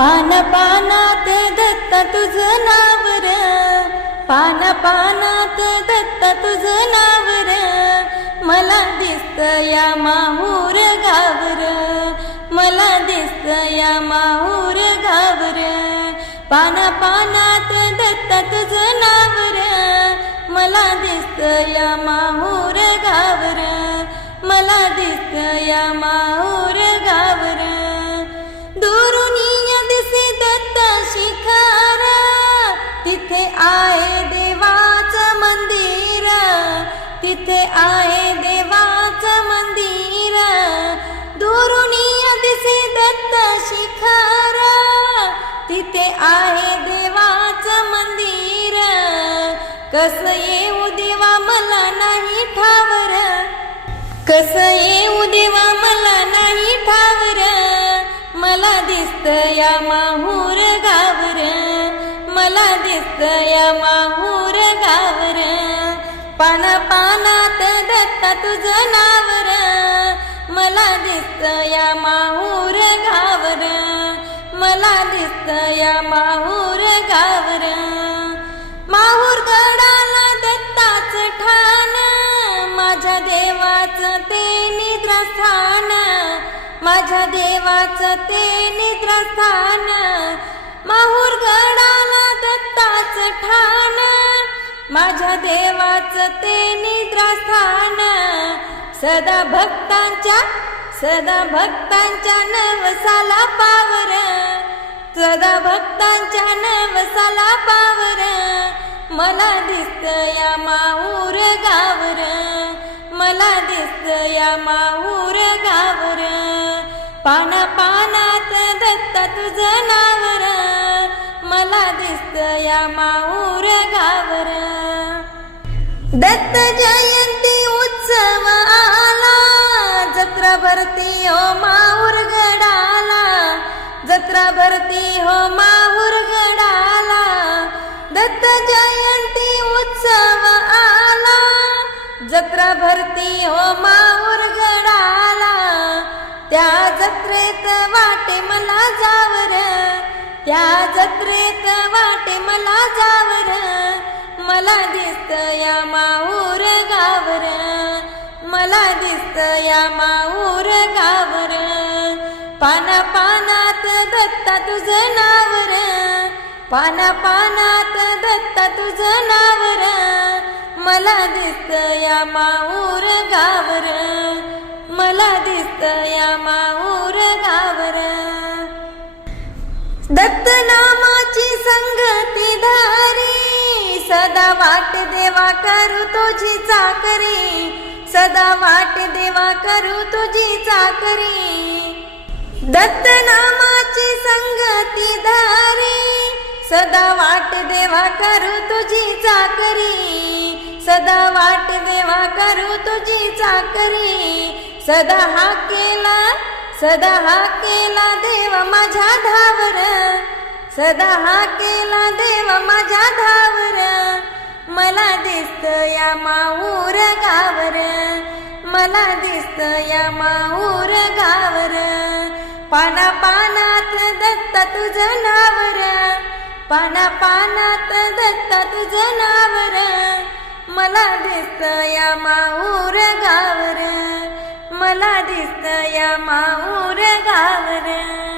पान पानात दत्त तुझं नावर पान पानात दत्त तुझं नावर मला दिसत या माहूर गावर मला दिसत या माहूर गावर पान पानात दत्त तुझं नावर मला दिसत या माहूर गावर मला दिसत या माहूर तिथे आहे देवाचं मंदिर. तिथे आहे देवाचं मंदिर. दुरून दिसे दत्त शिखर. तिथे आहे देवाचं मंदिर. कस येऊ देवा मला नाही ठावर. कस येऊ देवा मला नाही ठावर. मला दिसत या माहूर गा दिसत या माहूर गावर. पान पानात दत्ता तुझं नावर. मला दिसत या माहूर गावर. मला दिसत या माहूर गावर. माहूर गडाला दत्ताच ठाण. माझ्या देवाचं ते निद्रास्थान. माझ्या देवाचं ते निद्रास्थान. माहूर ठाण माझ्या देवाचं ते निद्रास्थान. सदा भक्तांच्या सदा भक्तांच्या नवसाला पावर. सदा भक्तांच्या नवसाला पावर. मला दिसत या माहूर गावर. मला दिसत या माहूर गावर. पाना पानात दत्त तुझं नावर. मला दिसत या माहूर गावर. दत्त जयंती उत्सव आला. जत्रा भरती हो माऊर गडाला. जत्रा भरती हो माऊर गडाला. दत्त जयंती उत्सव आला. जत्रा भरती हो माऊर गडाला. त्या जत्रेत वाटे मला जावर. त्या जत्रेत वाटे मला जावर. मला दिसत या माहूर गावर. मला दिसत या माहूर गावर. पाना पानात दत्ता तुझं नावर. पाना पानात दत्ता तुझं नावर. मला दिसत या माहूर गावर. मला दिसत या माहूर गावर. दत्त ना सदा वाट देवा करू तुझी चाकरी. सदा वाट देवा करू तुझी चाकरी. दत्त नामाची संगती धारी. सदा वाट देवा करू तुझी चाकरी. सदा वाट देवा करू तुझी चाकरी. सदा हा केला सदा हा केला देव माझ्या धावर. सदा हा केला देव माझ्या धावर. मला दिसत या माहूर गावर. मला दिसत या माहूर गावर. पाना पानात दत्त तुझं नावर. पाना पानात दत्त तुझं नावर. मला दिसत या माहूर गावर. मला दिसत या माहूर गावर.